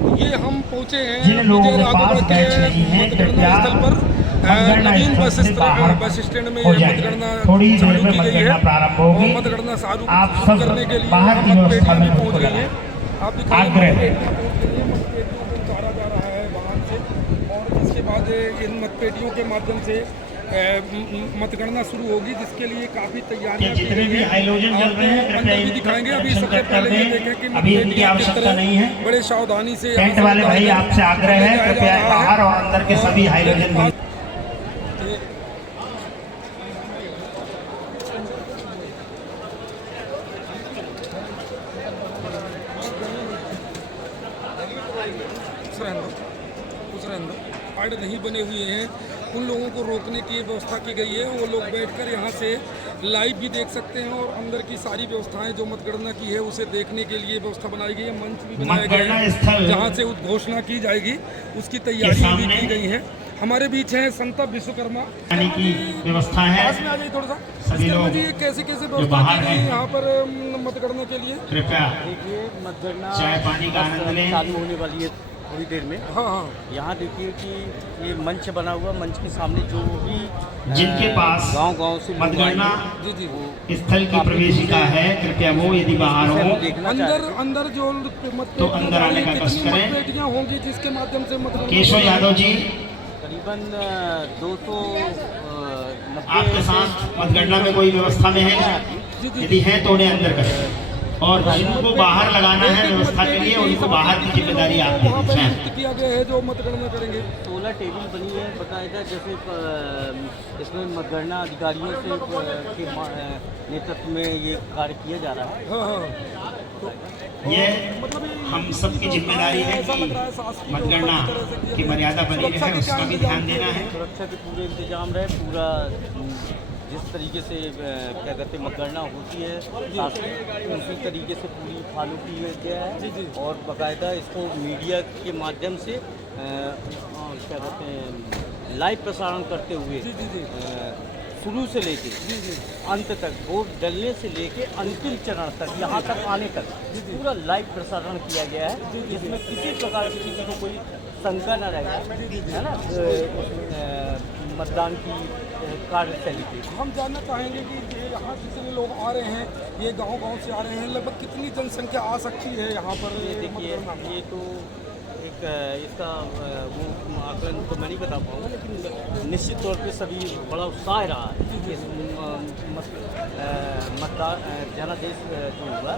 ये हम पहुंचे हैं जिन लोगों के पास राघोगढ़ बैच नहीं है मतगणना स्थल पर मतगणना नवीन स्थल से बाहर बस स्टैंड में हो ये जाए। मतगणना थोड़ी देर चालू में की गई है मतगणना प्रारंभ और होगी। मतगणना आप शुरू सब करने के लिए बाहर की व्यवस्था मतपेटियां भी में पहुंच खुद गई हैं। आप दिखाइए आग्रह है। मतपेटियां पहुंच गई हैं, मतपेटियों को उतारा जा रहा है वाहन से और इसके बाद इन मतपेटियों के माध्यम से मतगणना शुरू होगी, जिसके लिए काफ़ी तैयारियां की जितने गई भी हैं। हाइलोजन चल रहे हैं अंदर भी दिखाएंगे। अभी सबसे कर पहले ये दें। देखें कि अभी इनकी मतपेटियां किस आवश्यकता नहीं है। तरह बड़े सावधानी से टेंट वाले भाई आपसे आग्रह है कृपया बाहर और अंदर के सभी हाइलोजन बंद। कार्ड नहीं बने हुए हैं, उन लोगों को रोकने की व्यवस्था की गई है। वो लोग बैठकर यहाँ से लाइव भी देख सकते हैं और अंदर की सारी व्यवस्थाएं जो मतगणना की है उसे देखने के लिए व्यवस्था बनाई गई है। मंच भी बनाया गया है जहाँ से उद्घोषणा की जाएगी, उसकी तैयारियां भी की गई हैं। हमारे बीच हैं संत विश्वकर्मा की व्यवस्था है। पास में आ जाइए थोड़ा सा। सभी लोग जी कैसे व्यवस्था की गई यहाँ पर मतगणना के लिए? कृपया देखिए मतगणना चाय पानी का आनंद लें। चालू होने वाली है थोड़ी देर में। हाँ हाँ। यहाँ देखिए कि ये मंच बना हुआ, मंच के सामने जो भी जिनके पास गांव से मतगणना जी जी स्थल की प्रवेशिका है कृपया वो यदि बाहर हो अंदर जो तो अंदर आने का कष्ट करें। मतपेटियां होंगी जिसके माध्यम से मतगणना केशव यादव जी करीबन 200 आपके साथ मतगणना में कोई व्यवस्था में है? यदि है तो उन्हें अंदर करें और जिनको बाहर लगाना है व्यवस्था के लिए उनको बाहर की जिम्मेदारी आप दे दीजिए। किया गया है जो मतगणना करेंगे। 16 टेबल बनी है बताया, जैसे इसमें मतगणना अधिकारियों से के नेतृत्व में ये कार्य किया जा रहा है। हाँ हाँ। ये हम सबकी जिम्मेदारी है कि मतगणना की मर्यादा बनी रहे, उसका भी ध्यान देना है। सुरक्षा के पूरे इंतजाम रहे, पूरा जिस तरीके से क्या कहते हैं मतगणना होती है उसी तरीके से पूरी फॉलो की गया है और बाकायदा इसको मीडिया के माध्यम से क्या कहते हैं लाइव प्रसारण करते हुए शुरू से लेके अंत तक, वोट डलने से लेके अंतिम चरण तक, यहाँ तक आने तक पूरा लाइव प्रसारण किया गया है, जिसमें किसी प्रकार की किसी को कोई शंका न रहे, है ना, मतदान की कार्यशैली पे। हम जानना चाहेंगे कि यहाँ जितने लोग आ रहे हैं, ये गांव से आ रहे हैं, लगभग कितनी जनसंख्या आ सकती है यहाँ पर? देखिए ये तो एक इसका वो आकलन तो मैं नहीं बता पाऊँगा, लेकिन निश्चित तौर पे सभी बड़ा उत्साह रहा है इस मतदान जनादेश जो हुआ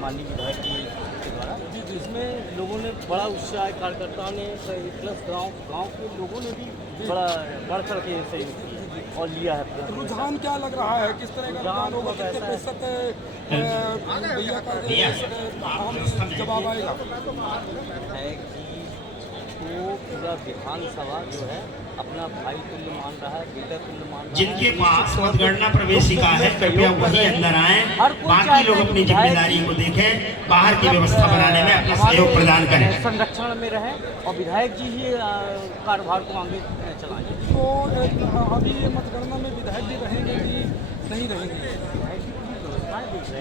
माननीय विधायक जी के द्वारा, इसमें लोगों ने बड़ा उत्साह, कार्यकर्ताओं ने प्लस गांव के लोगों ने भी बड़ा बढ़ चढ़ के सहयोग और लिया है। रुझान क्या लग रहा है, किस तरह का रुझान होगा, कितने प्रतिशत भैया का जवाब आएगा? है कि तो पूरा विधानसभा जो है अपना भाई तुल्य मान रहा है, बेटा तुल्य मान रहा है। जिनके पास मतगणना प्रवेशिका है कृपया वही अंदर आए, बाकी लोग अपनी जिम्मेदारी को देखें, बाहर की व्यवस्था बनाने में अपना सहयोग प्रदान करें, संरक्षण में रहें और विधायक जी ही कार्यभार को आगे चलाएंगे। तो अभी ये मतगणना में विधायक जी रहेंगे कि नहीं रहेंगे?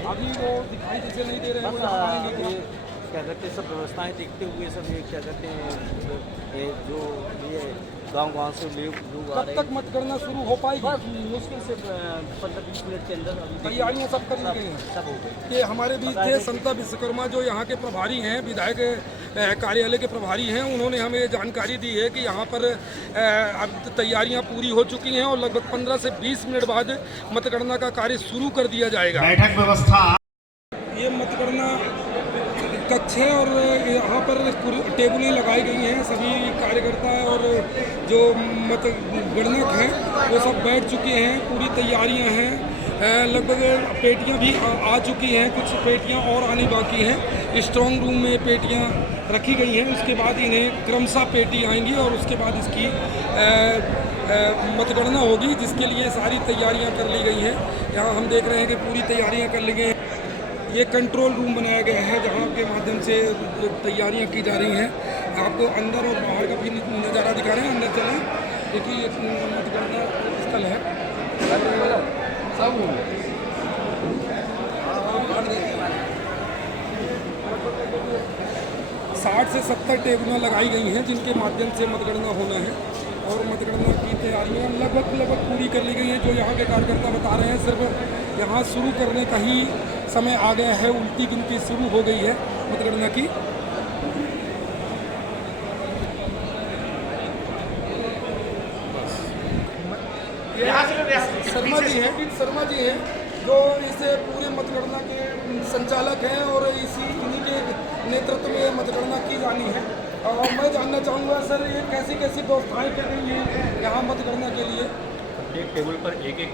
अभी वो दिखाई जैसे नहीं दे रहे हैं, क्या कहते हैं सब व्यवस्थाएं देखते हुए सब ये क्या कहते हैं जो ये गांव से लोग आ रहे हैं। कब तक मतगणना शुरू हो पाएगी? मुश्किल से 15-20 मिनट के अंदर तैयारियां सब कर ली गई हैं। सब हो गई। कि हमारे बीच थे संत विश्वकर्मा जो यहाँ के प्रभारी हैं, विधायक कार्यालय के प्रभारी हैं, उन्होंने हमें जानकारी दी है कि यहाँ पर अब तैयारियां पूरी हो चुकी हैं और लगभग 15 से 20 मिनट बाद मतगणना का कार्य शुरू कर दिया जाएगा। बैठक व्यवस्था ये मतगणना कक्ष है और यहाँ पर टेबलें लगाई गई हैं, सभी कार्यकर्ता और जो मतगणक हैं वो सब बैठ चुके हैं, पूरी तैयारियां हैं, लगभग पेटियां भी आ चुकी हैं, कुछ पेटियां और आनी बाकी हैं। स्ट्रॉन्ग रूम में पेटियां रखी गई हैं, उसके बाद इन्हें क्रमशः पेटी आएंगी और उसके बाद इसकी मतगणना होगी, जिसके लिए सारी तैयारियां कर ली गई हैं। यहाँ हम देख रहे हैं कि पूरी तैयारियां कर ली गई हैं। ये कंट्रोल रूम बनाया गया है जहाँ के माध्यम से तैयारियां की जा रही हैं। आपको अंदर और बाहर का भी नज़ारा दिखा रहे हैं, अंदर चलें। देखिए मतगणना स्थल है। 60 से 70 टेबलें लगाई गई हैं जिनके माध्यम से मतगणना होना है और मतगणना की तैयारियां लगभग पूरी कर ली गई हैं। जो यहाँ के कार्यकर्ता बता रहे हैं सिर्फ यहाँ शुरू करने का ही समय आ गया है, उल्टी गिनती शुरू हो गई है मतगणना की। शर्मा जी हैं जो इस पूरे मतगणना के संचालक हैं और इन्हीं के नेतृत्व में मतगणना की जानी है। और मैं जानना चाहूँगा सर, ये कैसी कैसी व्यवस्थाएं की गई हैं यहाँ मतगणना के लिए? एक टेबल पर एक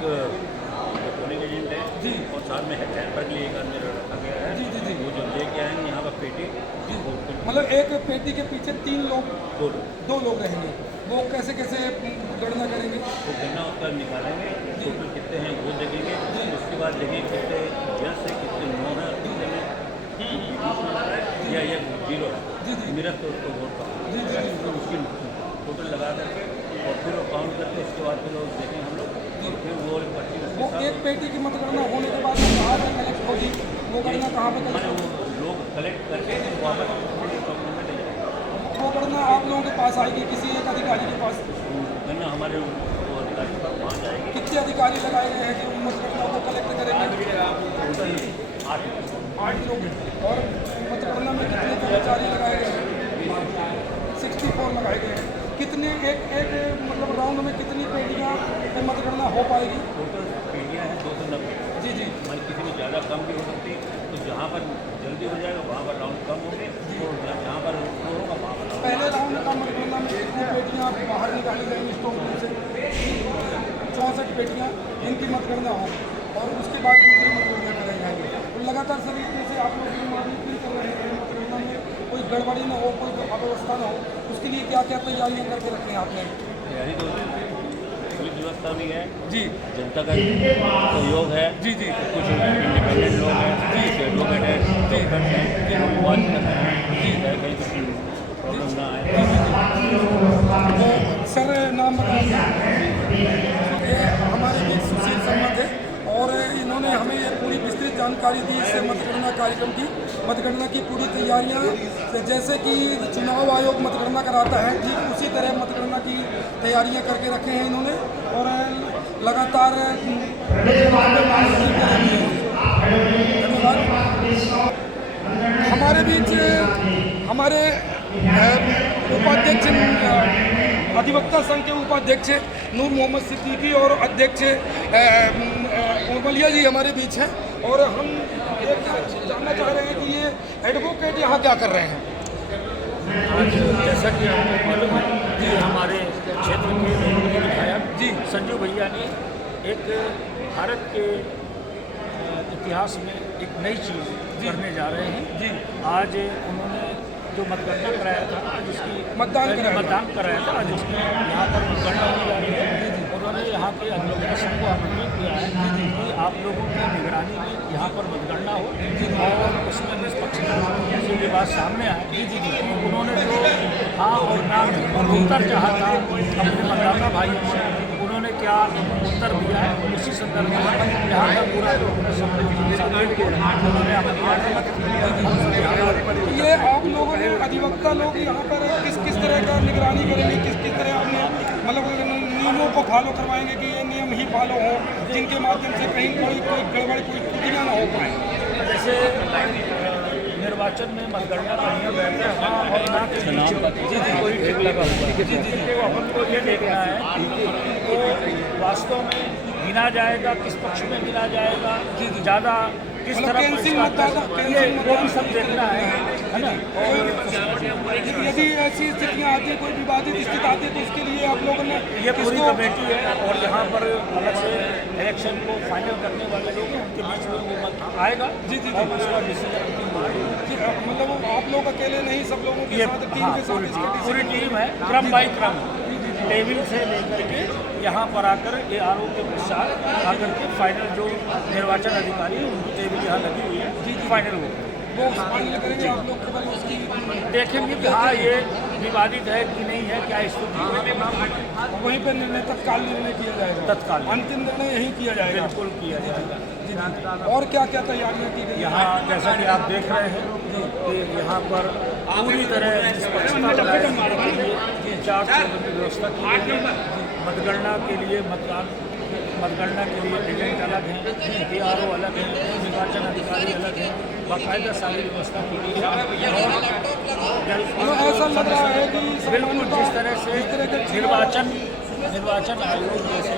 पोलिंग एजेंट है जी, और साथ में हेल्पर के लिए एक आदमी रखा गया है जी जी जी। वो जो लेके आएंगे यहाँ पर पेटी जी, मतलब एक पेटी के पीछे 3 लोग, दो लोग रहेंगे। वो कैसे कैसे गणना करेंगे? वो गणना उसका निकालेंगे, टोटल कितने हैं वो देखेंगे, उसके बाद देखेंगे कितने यस है कितने नो है, कितने में या ये जीरो है जी जी, मेरा तो उसको वोट का जी जी, उसकी टोटल लगा करके और फिर वो काउंट करके उसके बाद फिर देखेंगे हम लोग, फिर वो वो एक पेटी की मतगणना होने के बाद कहाँ पर कलेक्ट होगी? वो गणना कहाँ पर कलेक्ट होगी? वो लोग कलेक्ट करके वापस वो गणना आप लोगों के पास आएगी किसी एक अधिकारी के पास? गणना हमारे अधिकारी के पास वहाँ जाएगी। कितने अधिकारी लगाए गए हैं कि मतगणना को कलेक्ट करेंगे? 8 लोग। और मतगणना में कितने कर्मचारी लगाए गए हैं? 64 लगाए गए हैं। कितने एक मतलब राउंड में कितनी पेटियाँ मतगणना हो पाएगी? टोटल पेटियाँ हैं 290 जी जी। हमारी किसी में ज़्यादा कम भी हो सकती है, तो जहाँ पर जल्दी हो जाएगा वहाँ पर राउंड कम होंगे, और जहाँ पर वो होगा वहाँ पर पहले राउंड का मतगणना में कितनी पेटियाँ बाहर निकाली जाएंगी स्टोर रूम से? 64 पेटियाँ इनकी मतगणना हो और उसके बाद दूसरी मतगणना कराई जाएगी। तो लगातार सर इसमें से आप लोग मॉनिटरिंग कर रहे हैं मतगणना में कोई गड़बड़ी ना हो, कोई अव्यवस्था ना हो, उसके लिए क्या क्या तैयारियाँ करके रखें आपने? तैयारी तो पुलिस व्यवस्था भी है जी, जनता का सहयोग है जी जी, कुछ इंडिपेंडेंट लोग हैं जी, एडवोकेट है जी, वॉच कर रहे हैं जी, कहीं कुछ प्रॉब्लम ना आए। सर नाम बताइए। ये हमारे बीच सुशील शर्मा थे और इन्होंने हमें ये पूरी विस्तृत जानकारी दी इस मतगणना कार्यक्रम की। मतगणना की पूरी तैयारियां जैसे कि चुनाव आयोग मतगणना कराता है ठीक उसी तरह मतगणना की तैयारियां करके रखे हैं इन्होंने और लगातार धन्यवाद। हमारे बीच हमारे उपाध्यक्ष अधिवक्ता संघ के उपाध्यक्ष नूर मोहम्मद सिद्दीकी और अध्यक्ष ओमलिया जी हमारे बीच हैं और हम एक जानना चाह रहे हैं कि ये एडवोकेट यहाँ क्या कर रहे हैं? आज जैसा कि आपको मालूम है कि हमारे क्षेत्र के विधायक जी संजू भैया ने एक भारत के इतिहास में एक नई चीज़ करने जा रहे हैं जी। आज उन्होंने जो मतगणना कराया था, आज उसकी मतदान कराया था, आज उसमें यहाँ पर मतगणना हो जा रही है। उन्होंने यहाँ के अधिवक्ता संघ को आमंत्रित किया है कि आप लोगों की निगरानी में यहाँ पर मतगणना हो और उसमें निष्पक्षता से ये बात सामने आए। उन्होंने जो हाँ और ना में उत्तर चाहा था अपने मतदाता भाइयों से, उन्होंने क्या उत्तर दिया है उसी संदर्भ में यहाँ का पूरा ये आप लोगों ने अधिवक्ता लोग यहाँ पर किस तरह का निगरानी करेंगे, किस तरह अपने मतलब नियमों को फॉलो करवाएंगे कि ये नियम ही फॉलो हो जिनके माध्यम से कहीं कोई गड़बड़ कोई त्रुटियाँ ना हो पाए? जैसे निर्वाचन में मतगणना का नियम रहता है हाँ और ना के बीच कोई ठीक लगा हुआ है। अपन को ये देखना है तो वास्तव में गिना जाएगा किस पक्ष में गिना जाएगा, ज़्यादा किस तरह वो भी सब देखना है ना। यदि ऐसी स्थितियाँ आती हैं, कोई विवादित स्थिति आती है तो उसके लिए आप लोगों ने ये पूरी कमेटी है और यहाँ पर अलग से इलेक्शन को फाइनल करने वाले लोग हैं, उनके बीच में वो मत आएगा जी जी और उसका डिसीजन मतलब आप लोग अकेले नहीं, सब लोगों के साथ टीम के साथ पूरी टीम है, क्रम बाई क्रम टेबल से लेकर के यहाँ पर आकर ARO के पश्चात आकर के फाइनल जो निर्वाचन अधिकारी है उनकी टेबल यहाँ लगी हुई है जी फाइनल हो वो फाइनल करेंगे आप लोग केवल उसकी देखेंगे कि हाँ ये विवादित है कि नहीं है, क्या स्थिति वहीं पर निर्णय तत्काल निर्णय किया जाएगा, तत्काल अंतिम निर्णय यही किया जाएगा। बिल्कुल किया जाएगा। और क्या क्या तैयारियाँ की गई यहाँ जैसा कि आप देख रहे हैं कि यहाँ पर पूरी तरह निष्पक्षता बनाए रखने के लिए जांच की व्यवस्था की गई है। मतगणना के लिए मतगणना के लिए एजेंट अलग हैं, PRO अलग हैं, निर्वाचन अधिकारी अलग हैं, बाकायदा सारी व्यवस्था की गई है। और ऐसा लग रहा है कि बिल्कुल जिस तरह से निर्वाचन आयोग जैसे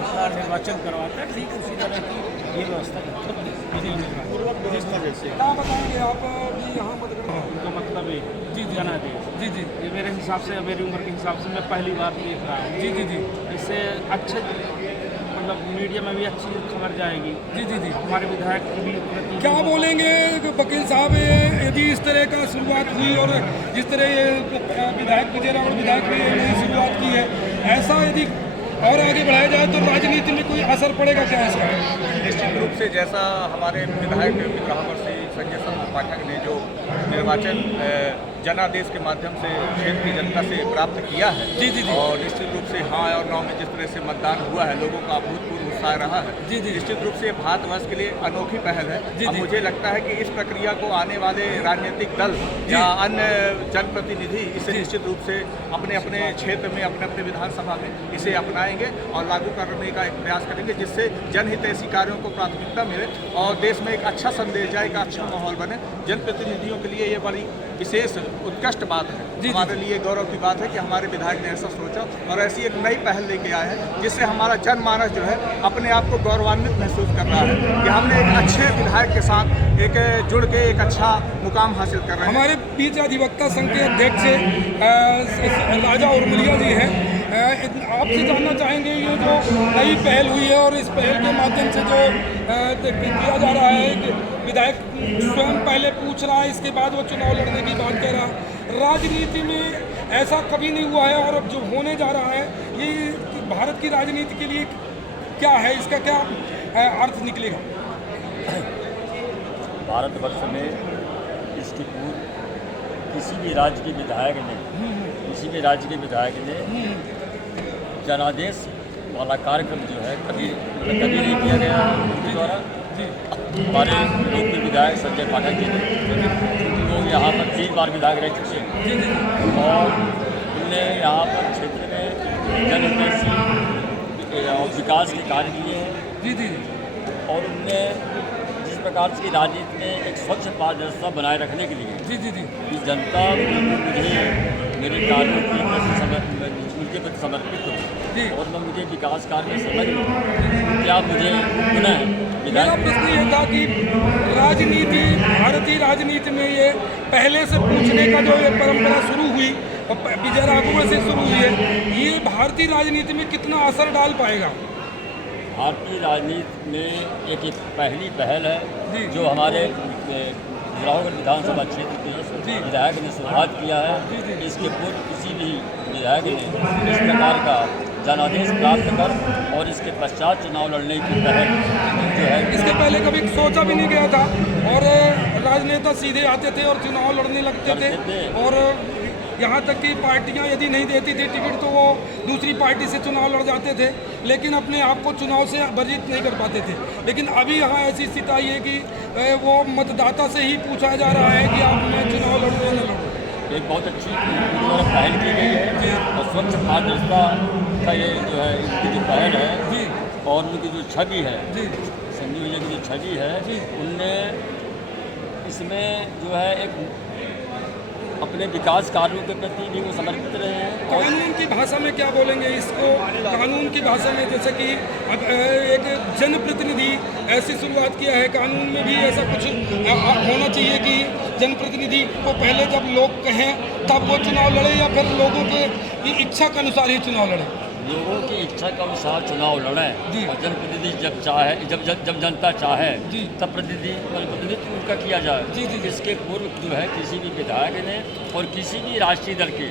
अपना निर्वाचन करवाता है, ठीक उसी तरह की ये व्यवस्था क्या बताएंगे आप कि यहाँ मतगणना उनका मतलब है जी जनादेश। जी जी ये मेरे हिसाब से, मेरी उम्र के हिसाब से मैं पहली बार देख रहा हूँ। जी जी जी इससे अच्छे मतलब मीडिया में भी अच्छी खबर जाएगी। जी जी जी हमारे विधायक की भी प्रति क्या बोलेंगे वकील साहब, यदि इस तरह का शुरुआत हुई और जिस तरह ये विधायक विजय रावल विधायक ने नई शुरुआत की है, ऐसा यदि और आगे बढ़ाया जाए तो राजनीति में कोई असर पड़ेगा क्या इसका? निश्चित रूप से जैसा हमारे विधायक पिथरावर से संजय संघ पाठक ने जो निर्वाचन जनादेश के माध्यम से क्षेत्र की जनता से प्राप्त किया है, जी जी जी और निश्चित रूप से हाँ और नौ में जिस तरह से मतदान हुआ है, लोगों का अभूतपूर्व उत्साह रहा है, जी जी निश्चित रूप से भारतवर्ष के लिए अनोखी पहल है। जी अब जी मुझे लगता है कि इस प्रक्रिया को आने वाले राजनीतिक दल या अन्य जनप्रतिनिधि इसे निश्चित रूप से अपने अपने क्षेत्र में, अपने अपने विधानसभा में इसे अपनाएंगे और लागू करने का एक प्रयास करेंगे, जिससे जनहितैषी कार्यों को प्राथमिकता मिले और देश में एक अच्छा संदेश जाए, एक अच्छा माहौल बने। जनप्रतिनिधियों के लिए ये बड़ी विशेष उत्कृष्ट बात है, हमारे लिए गौरव की बात है कि हमारे विधायक ने ऐसा सोचा और ऐसी एक नई पहल लेके आए हैं, जिससे हमारा जनमानस जो है अपने आप को गौरवान्वित महसूस कर रहा है कि हमने एक अच्छे विधायक के साथ एक जुड़ के एक अच्छा मुकाम हासिल कर रहे हैं। हमारे बीच अधिवक्ता संघ के अध्यक्ष राजा उर्मिलिया जी हैं, आपसे जानना चाहेंगे ये जो नई पहल हुई है और इस पहल के माध्यम से जो किया जा रहा है कि विधायक स्वयं पहले पूछ रहा है, इसके बाद वो चुनाव लड़ने की बात कह रहा है, राजनीति में ऐसा कभी नहीं हुआ है और अब जो होने जा रहा है ये भारत की राजनीति के लिए क्या है, इसका क्या अर्थ निकलेगा? भारतवर्ष में इसके पूर्व किसी भी राज्य के विधायक ने जनादेश वाला कार्यक्रम जो है कभी नहीं किया गया है उनके द्वारा। हमारे लोकप्रिय विधायक संजय पाठक जी ने, क्योंकि वो यहाँ पर 3 बार विधायक रह चुके हैं और उनने यहाँ पर क्षेत्र में जनहितैषी और विकास के कार्य किए हैं। जी जी और उनने जिस प्रकार से राजनीति में एक स्वच्छ पारदर्शिता बनाए रखने के लिए जी जी जी कि जनता मुझे मेरे कार्यों के उनके प्रति समर्पित हो और मैं मुझे विकास कार्य में समझ लूँ, क्या मुझे पुनः मेरा प्रश्न ये था कि राजनीति, भारतीय राजनीति में ये पहले से पूछने का जो ये परंपरा शुरू हुई और विजय राघव से शुरू हुई है, ये भारतीय राजनीति में कितना असर डाल पाएगा? भारतीय राजनीति में एक पहली पहल है जो हमारे रावगढ़ विधानसभा क्षेत्र के विधायक ने शुरुआत किया है। इसके पूर्व किसी भी विधायक ने इस प्रकार का जनादेश प्राप्त कर और इसके पश्चात चुनाव लड़ने की पहल जो है, इसके पहले कभी सोचा भी नहीं गया था और राजनेता सीधे आते थे और चुनाव लड़ने लगते थे और यहाँ तक कि पार्टियाँ यदि नहीं देती थी टिकट तो वो दूसरी पार्टी से चुनाव लड़ जाते थे, लेकिन अपने आप को चुनाव से वर्जित नहीं कर पाते थे। लेकिन अभी यहाँ ऐसी स्थिति आई है कि वो मतदाता से ही पूछा जा रहा है कि आप मैं चुनाव लड़ूँ या न लड़ूँ। एक बहुत अच्छी पहल की गई है और स्वच्छ पारदर्शिता का ये जो है इनकी जो पहल है जी और उनकी जो छवि है जी संजू भैया की जो छवि है उनने इसमें जो है एक अपने विकास कार्यों के प्रति भी वो समर्पित रहे हैं। कानून की भाषा में क्या बोलेंगे इसको? कानून की भाषा में जैसे कि एक जनप्रतिनिधि ऐसी शुरुआत किया है, कानून में भी ऐसा कुछ होना चाहिए कि जनप्रतिनिधि को पहले जब लोग कहें तब वो चुनाव लड़े या फिर लोगों के इच्छा के अनुसार ही चुनाव लड़े? लोगों की इच्छा के अनुसार चुनाव लड़ें और जनप्रतिनिधि जब चाहे जब जनता चाहे तब प्रतिनिधित्व उनका किया जाए। इसके पूर्व जो है किसी भी विधायक ने और किसी भी राष्ट्रीय दल के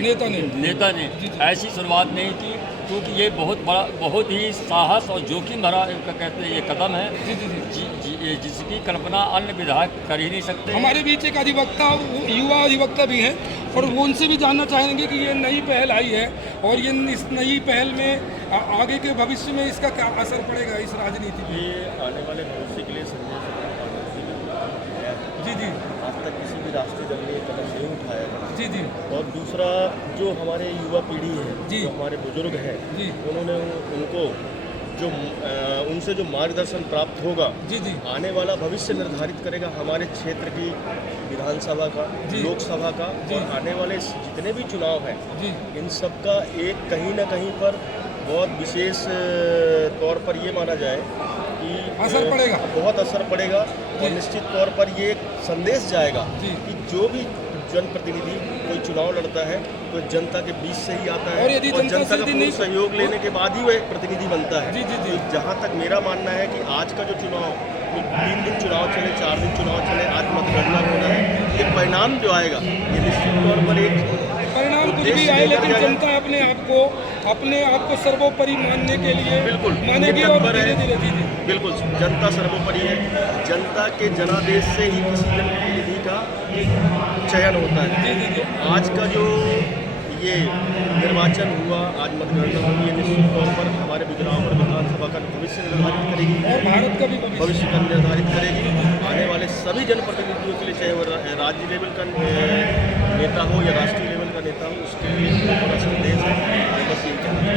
नेता ने ऐसी शुरुआत नहीं की, क्योंकि ये बहुत ही साहस और जोखिम भरा कहते हैं ये कदम है जिसकी कल्पना अन्य विधायक कर ही नहीं सकते। हमारे बीच एक अधिवक्ता, युवा अधिवक्ता भी हैं और वो उनसे भी जानना चाहेंगे कि ये नई पहल आई है और ये इस नई पहल में आगे के भविष्य में इसका क्या असर पड़ेगा इस राजनीति में? ये आने वाले भविष्य के लिए संजय जी जी आज तक किसी भी कि राष्ट्रीय दल ने कदम नहीं उठाया है। जी जी। और दूसरा जो हमारे युवा पीढ़ी है, जी। जो हमारे बुजुर्ग हैं, जी। उन्होंने उनको जो उनसे जो मार्गदर्शन प्राप्त होगा, जी जी। आने वाला भविष्य निर्धारित करेगा हमारे क्षेत्र की विधानसभा का, जी। लोकसभा का, जी। और आने वाले जितने भी चुनाव हैं, जी। इन सब का एक कहीं ना कहीं पर बहुत विशेष तौर पर ये माना जाए कि असर पड़ेगा। बहुत असर पड़ेगा। और निश्चित तौर पर ये एक संदेश जाएगा जी। कि जो भी जनप्रतिनिधि कोई चुनाव लड़ता है तो जनता के बीच से ही आता है, और यदि जनता जनता का से पूर्ण सहयोग लेने के बाद ही वह एक प्रतिनिधि बनता है। जी जी जी। तो जहाँ तक मेरा मानना है कि आज का जो चुनाव 3 दिन चुनाव चले, 4 दिन चुनाव चले, आज मतगणना होना है, ये परिणाम जो आएगा ये निश्चित तौर पर एक परिणाम कुछ भी आए, लेकिन जनता अपने आप को सर्वोपरि मानने के लिए बिल्कुल मानेगी और तत्पर है। धीरे धीरे। जी जी। बिल्कुल, जनता सर्वोपरि है। जनता के जनादेश से ही किसी जनप्रतिनिधि का चयन होता है। जी जी जी। आज का जो ये निर्वाचन हुआ, आज मतगणना हुई है, निश्चित तौर पर हमारे बिजरावर विधानसभा का भविष्य निर्धारित करेगी और भारत का भी भविष्य का निर्धारित करेगी। आने वाले सभी जनप्रतिनिधियों के लिए, चाहे वो राज्य लेवल का नेता हो या राष्ट्रीय लेवल का नेता हो, उसके लिए बहुत बड़ा संदेश है। बस यही कहना है।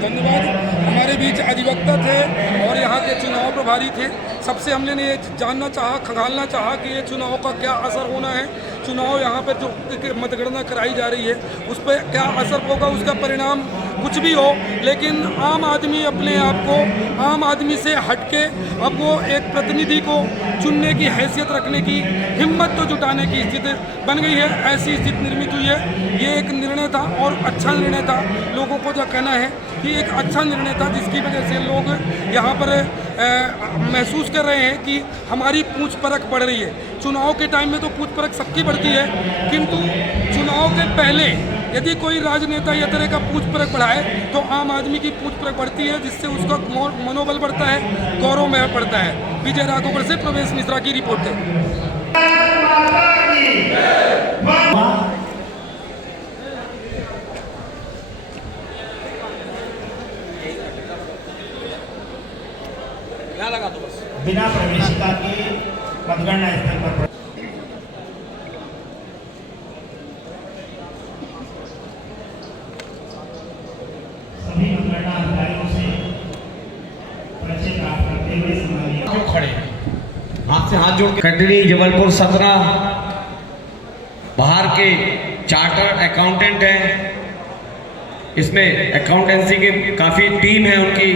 धन्यवाद। हमारे बीच अधिवक्ता थे और यहाँ के चुनाव प्रभारी थे। सबसे हमने ये जानना चाहा, खंगालना चाहा कि ये चुनाव का क्या असर होना है, चुनाव यहाँ पर जो मतगणना कराई जा रही है उस पर क्या असर होगा, उसका परिणाम कुछ भी हो, लेकिन आम आदमी अपने आप को आम आदमी से हटके अब वो एक प्रतिनिधि को चुनने की हैसियत रखने की हिम्मत तो जुटाने की स्थिति बन गई है। ऐसी स्थिति निर्मित हुई है। ये एक निर्णय था और अच्छा निर्णय था। लोगों को जो कहना है कि एक अच्छा निर्णय था, जिसकी वजह से लोग यहाँ पर महसूस कर रहे हैं कि हमारी पूछ परख बढ़ रही है। चुनाव के टाइम में तो पूछ परख सबकी बढ़ती है, किंतु चुनाव के पहले यदि कोई राजनेता या तरह का पूछ परख बढ़ाए तो आम आदमी की पूछ परख बढ़ती है, जिससे उसका मनोबल बढ़ता है, गौरव में बढ़ता है। विजय राघवगढ़ से प्रवेश मिश्रा की रिपोर्ट है। बिना प्रवेशिका के मतगणना स्थल पर सभी मतगणना अधिकारियों से परिचय प्राप्त करते हुए क्यों खड़े हाथ से हाथ जोड़ के कटनी, जबलपुर, सतना बाहर के चार्टर्ड अकाउंटेंट हैं। इसमें अकाउंटेंसी की काफ़ी टीम है उनकी,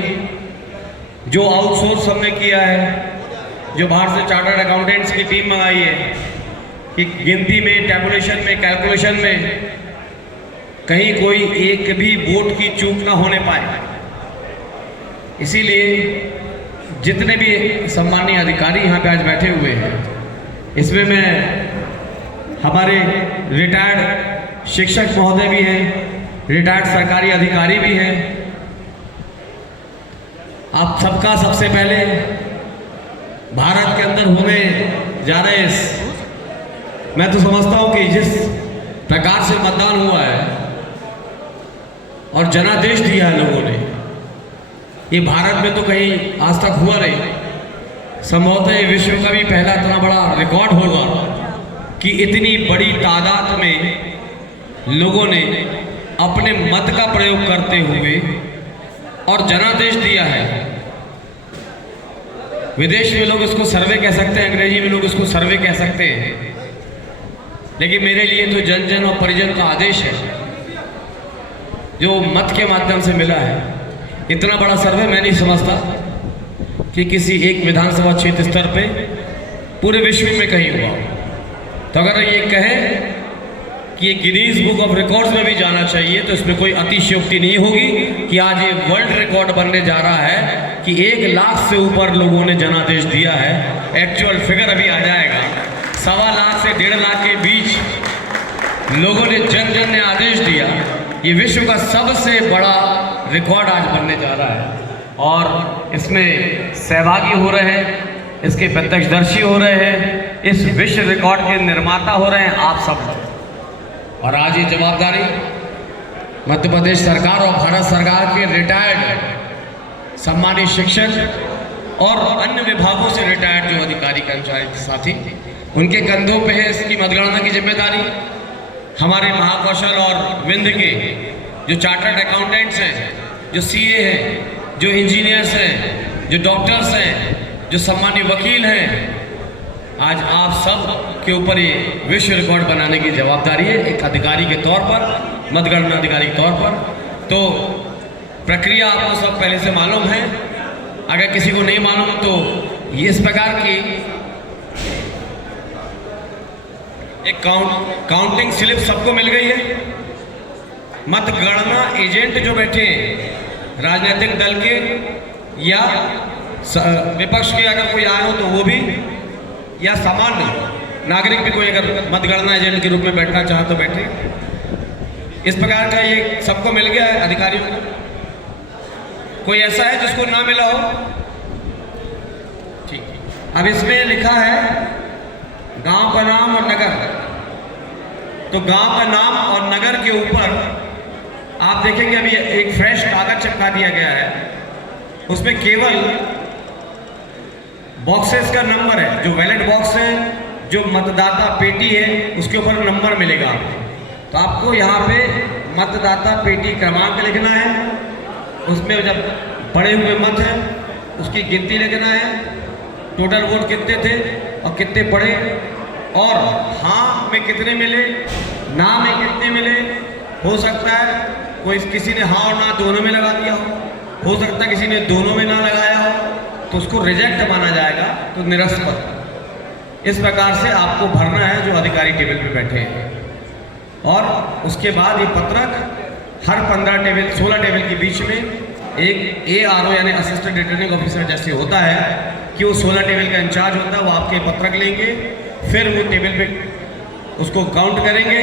जो आउटसोर्स हमने किया है, जो बाहर से चार्टर्ड अकाउंटेंट्स की टीम मंगाई है कि गिनती में, टैबुलेशन में, कैलकुलेशन में कहीं कोई एक भी वोट की चूक ना होने पाए। इसीलिए जितने भी सम्मानीय अधिकारी यहाँ पे आज बैठे हुए हैं, इसमें मैं हमारे रिटायर्ड शिक्षक महोदय भी हैं, रिटायर्ड सरकारी अधिकारी भी हैं। आप सबका सबसे पहले भारत के अंदर होने जा रहे मैं तो समझता हूं कि जिस प्रकार से मतदान हुआ है और जनादेश दिया है लोगों ने, ये भारत में तो कहीं आज तक हुआ नहीं। संभवतः ये विश्व का भी पहला इतना बड़ा रिकॉर्ड होगा कि इतनी बड़ी तादाद में लोगों ने अपने मत का प्रयोग करते हुए और जनादेश दिया है। विदेश में लोग इसको सर्वे कह सकते हैं, अंग्रेजी में लोग इसको सर्वे कह सकते हैं, लेकिन मेरे लिए तो जन जन और परिजन का आदेश है जो मत के माध्यम से मिला है। इतना बड़ा सर्वे मैं नहीं समझता कि किसी एक विधानसभा क्षेत्र स्तर पे पूरे विश्व में कहीं हुआ। तो अगर ये कहें कि ये गिनीज बुक ऑफ रिकॉर्ड्स में भी जाना चाहिए तो इसमें कोई अतिशयोक्ति नहीं होगी कि आज ये वर्ल्ड रिकॉर्ड बनने जा रहा है कि 1 लाख से ऊपर लोगों ने जनादेश दिया है। एक्चुअल फिगर अभी आ जाएगा। 1.25 लाख से 1.5 लाख के बीच लोगों ने जन जन ने आदेश दिया। ये विश्व का सबसे बड़ा रिकॉर्ड आज बनने जा रहा है और इसमें सहभागी हो रहे हैं, इसके प्रत्यक्षदर्शी हो रहे हैं, इस विश्व रिकॉर्ड के निर्माता हो रहे हैं आप सब। और आज ये जवाबदारी मध्य प्रदेश सरकार और भारत सरकार के रिटायर्ड सम्मानित शिक्षक और अन्य विभागों से रिटायर्ड जो अधिकारी कर्मचारी साथी, उनके कंधों पे है इसकी मतगणना की जिम्मेदारी। हमारे महाकौशल और विंद के जो चार्टर्ड अकाउंटेंट्स हैं, जो सीए हैं, जो इंजीनियर्स हैं, जो डॉक्टर्स हैं, जो सम्मानित वकील हैं, आज आप सब के ऊपर ये विश्व रिकॉर्ड बनाने की जवाबदारी है एक अधिकारी के तौर पर, मतगणना अधिकारी के तौर पर। तो प्रक्रिया आपको सब पहले से मालूम है, अगर किसी को नहीं मालूम तो ये इस प्रकार की एक काउंटिंग स्लिप सबको मिल गई है। मतगणना एजेंट जो बैठे हैं राजनीतिक दल के या विपक्ष के, अगर कोई आए हो तो वो भी, या सामान्य नागरिक भी कोई अगर मतगणना एजेंट के रूप में बैठना चाहे तो बैठे। इस प्रकार का ये सबको मिल गया है अधिकारियों को। कोई ऐसा है जिसको ना मिला हो? ठीक। अब इसमें लिखा है गांव का नाम और नगर। तो गांव का नाम और नगर के ऊपर आप देखेंगे अभी एक फ्रेश कागज चिपका दिया गया है, उसमें केवल बॉक्सेस का नंबर है। जो बैलेट बॉक्स है, जो मतदाता पेटी है, उसके ऊपर नंबर मिलेगा। तो आपको यहाँ पे मतदाता पेटी क्रमांक लिखना है, उसमें जब पड़े हुए मत है उसकी गिनती लिखना है, टोटल वोट कितने थे और कितने पड़े, और हाँ में कितने मिले, ना में कितने मिले। हो सकता है कोई किसी ने हाँ और ना दोनों में लगा दिया हो सकता है किसी ने दोनों में ना लगाया हो, तो उसको रिजेक्ट माना जाएगा, तो निरस्त पत्र। इस प्रकार से आपको भरना है जो अधिकारी टेबल पे बैठे हैं। और उसके बाद ये पत्रक हर 15 टेबल 16 टेबल के बीच में एक ARO यानी असिस्टेंट रिटर्निंग ऑफिसर जैसे होता है कि वो 16 टेबल का इंचार्ज होता है, वो आपके पत्रक लेंगे, फिर वो टेबल पे उसको काउंट करेंगे,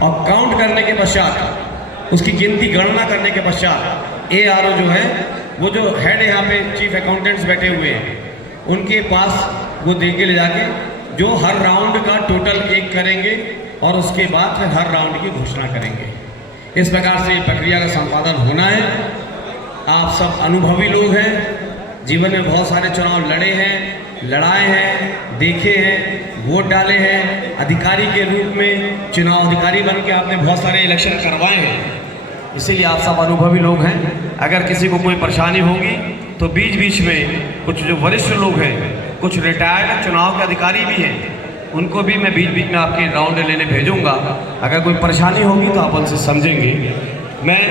और काउंट करने के पश्चात उसकी गिनती गणना करने के पश्चात ARO जो है, वो जो हेड यहाँ पे चीफ अकाउंटेंट्स बैठे हुए हैं, उनके पास वो दे के ले जाके जो हर राउंड का टोटल एक करेंगे और उसके बाद फिर हर राउंड की घोषणा करेंगे। इस प्रकार से प्रक्रिया का संपादन होना है। आप सब अनुभवी लोग हैं, जीवन में बहुत सारे चुनाव लड़े हैं, लड़ाए हैं, देखे हैं, वोट डाले हैं, अधिकारी के रूप में चुनाव अधिकारी बन के आपने बहुत सारे इलेक्शन करवाए हैं, इसीलिए आप सब अनुभवी लोग हैं। अगर किसी को कोई परेशानी होगी तो बीच बीच में कुछ जो वरिष्ठ लोग हैं, कुछ रिटायर्ड चुनाव के अधिकारी भी हैं, उनको भी मैं बीच बीच में आपके राउंड लेने भेजूंगा। अगर कोई परेशानी होगी तो आप उनसे समझेंगे। मैं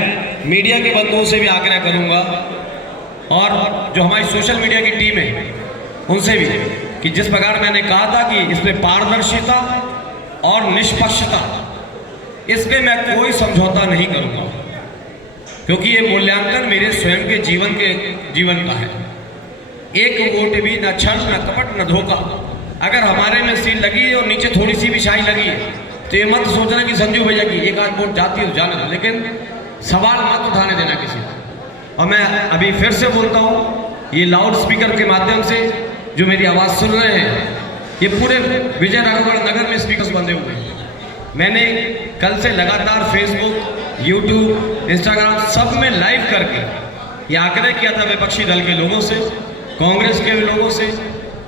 मीडिया के बंधुओं से भी आग्रह करूंगा, और जो हमारी सोशल मीडिया की टीम है उनसे भी, कि जिस प्रकार मैंने कहा था कि इसमें पारदर्शिता और निष्पक्षता, इसमें मैं कोई समझौता नहीं करूंगा, क्योंकि ये मूल्यांकन मेरे स्वयं के जीवन का है। एक वोट भी न छल, न कपट, न धोखा। अगर हमारे में सील लगी है और नीचे थोड़ी सी भी शाही लगी है तो ये मत सोचना कि संजू भैया की एक आध वोट जाती है तो जाने दो, लेकिन सवाल मत उठाने देना किसी को। और मैं अभी फिर से बोलता हूँ, ये लाउड स्पीकर के माध्यम से जो मेरी आवाज़ सुन रहे हैं, ये पूरे विजय राघवगढ़ नगर में स्पीकर्स बंधे हुए हैं। मैंने कल से लगातार फेसबुक, यूट्यूब, इंस्टाग्राम सब में लाइव करके ये आग्रह किया था विपक्षी दल के लोगों से, कांग्रेस के लोगों से,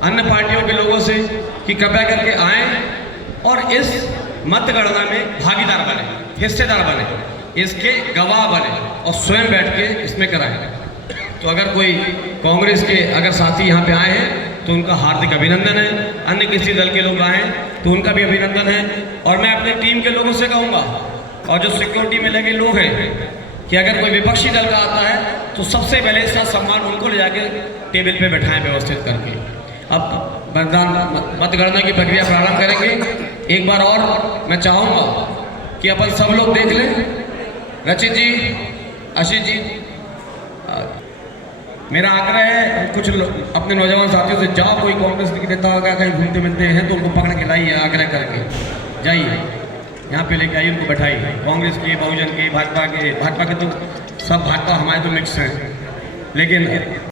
अन्य पार्टियों के लोगों से, कि कृपया करके आएँ और इस मतगणना में भागीदार बने, हिस्सेदार बने, इसके गवाह बने और स्वयं बैठ के इसमें कराएं। तो अगर कोई कांग्रेस के अगर साथी यहाँ पे आए हैं तो उनका हार्दिक अभिनंदन है, अन्य किसी दल के लोग आए तो उनका भी अभिनंदन है। और मैं अपने टीम के लोगों से कहूँगा, और जो सिक्योरिटी में लगे लोग हैं, कि अगर कोई विपक्षी दल का आता है तो सबसे पहले इसका सम्मान उनको ले जाके टेबल पे बैठाएं व्यवस्थित करके। अब मतगणना की प्रक्रिया प्रारंभ करेंगे। एक बार और मैं चाहूँगा कि अपन सब लोग देख लें। रचित जी, आशीष जी, मेरा आग्रह है कुछ अपने नौजवान साथियों से, जाओ कोई कांग्रेस के नेता अगर कहीं घूमते मिलते हैं तो उनको पकड़ के लाइए, आग्रह करके जाइए, यहाँ पे लेके आइए, उनको बैठाइए। कांग्रेस के, बहुजन के, भाजपा के तो सब भाजपा हमारे तो मिक्स हैं, लेकिन